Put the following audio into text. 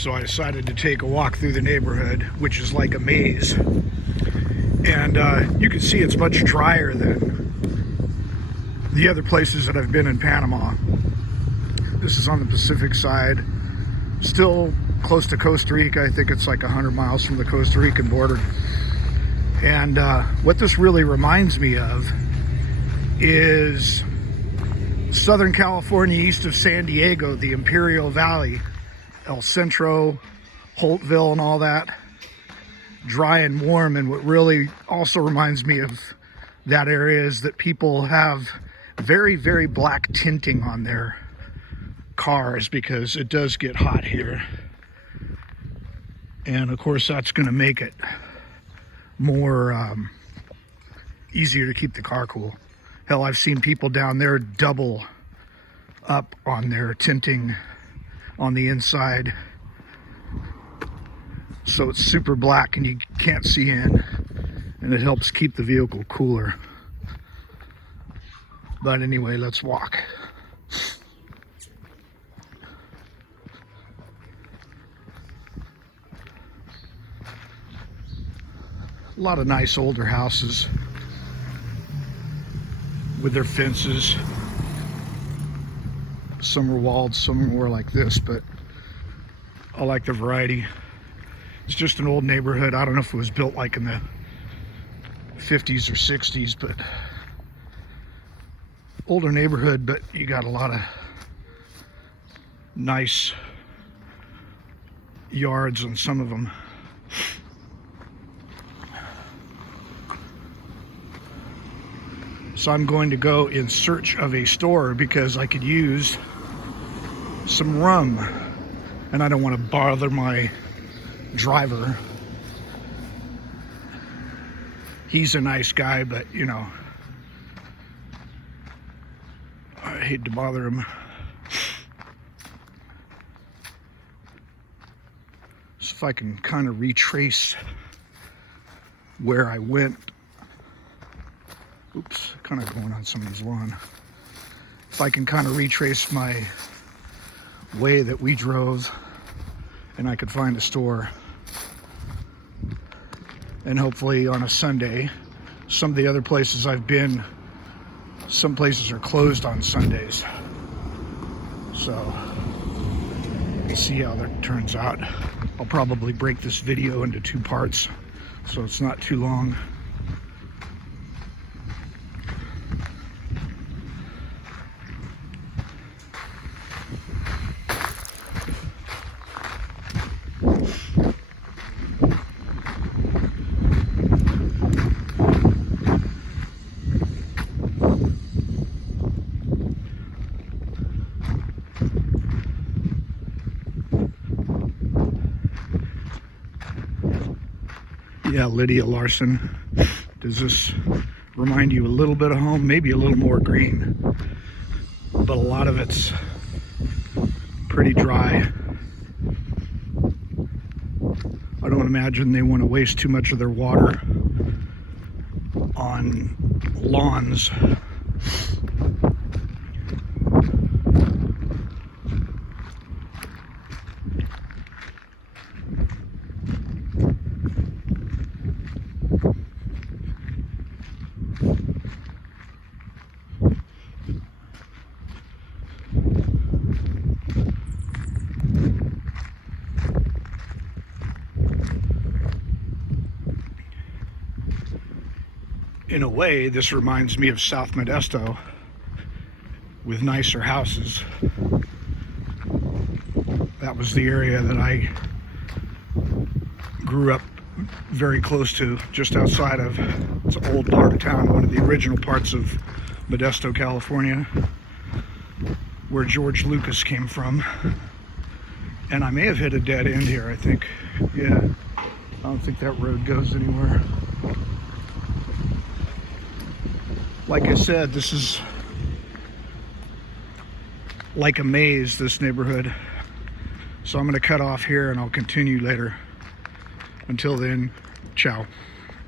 So I decided to take a walk through the neighborhood, which is like a maze. And you can see it's much drier than the other places that I've been in Panama. This is on the Pacific side, still close to Costa Rica. I think it's like 100 miles from the Costa Rican border. And what this really reminds me of is Southern California, east of San Diego, the Imperial Valley, El Centro, Holtville, and all that. Dry and warm. And what really also reminds me of that area is that people have very, very black tinting on their cars because it does get hot here. And of course, that's going to make it more easier to keep the car cool. Hell, I've seen people down there double up on their tinting on the inside, so it's super black and you can't see in, and it helps keep the vehicle cooler. But anyway, let's walk. A lot of nice older houses with their fences. Some are walled, some are more like this, but I like the variety. It's just an old neighborhood. I don't know if it was built like in the 50s or 60s, but older neighborhood, but you got a lot of nice yards on some of them. So I'm going to go in search of a store because I could use some rum, and I don't want to bother my driver. He's a nice guy, but you know, I hate to bother him. So if I can kind of retrace where I went. Oops, kind of going on somebody's lawn. If I can kind of retrace my way that we drove, and I could find a store. And hopefully on a Sunday. Some of the other places I've been, some places are closed on Sundays. So, let's see how that turns out. I'll probably break this video into 2 parts, so it's not too long. Yeah, Lydia Larson. Does this remind you a little bit of home? Maybe a little more green, but a lot of it's pretty dry. I don't imagine they want to waste too much of their water on lawns. In a way, this reminds me of South Modesto with nicer houses. That was the area that I grew up very close to, just outside of. It's an old part of town, one of the original parts of Modesto, California, where George Lucas came from. And I may have hit a dead end here, I think. Yeah, I don't think that road goes anywhere. Like I said, this is like a maze, this neighborhood. So I'm going to cut off here and I'll continue later. Until then, ciao.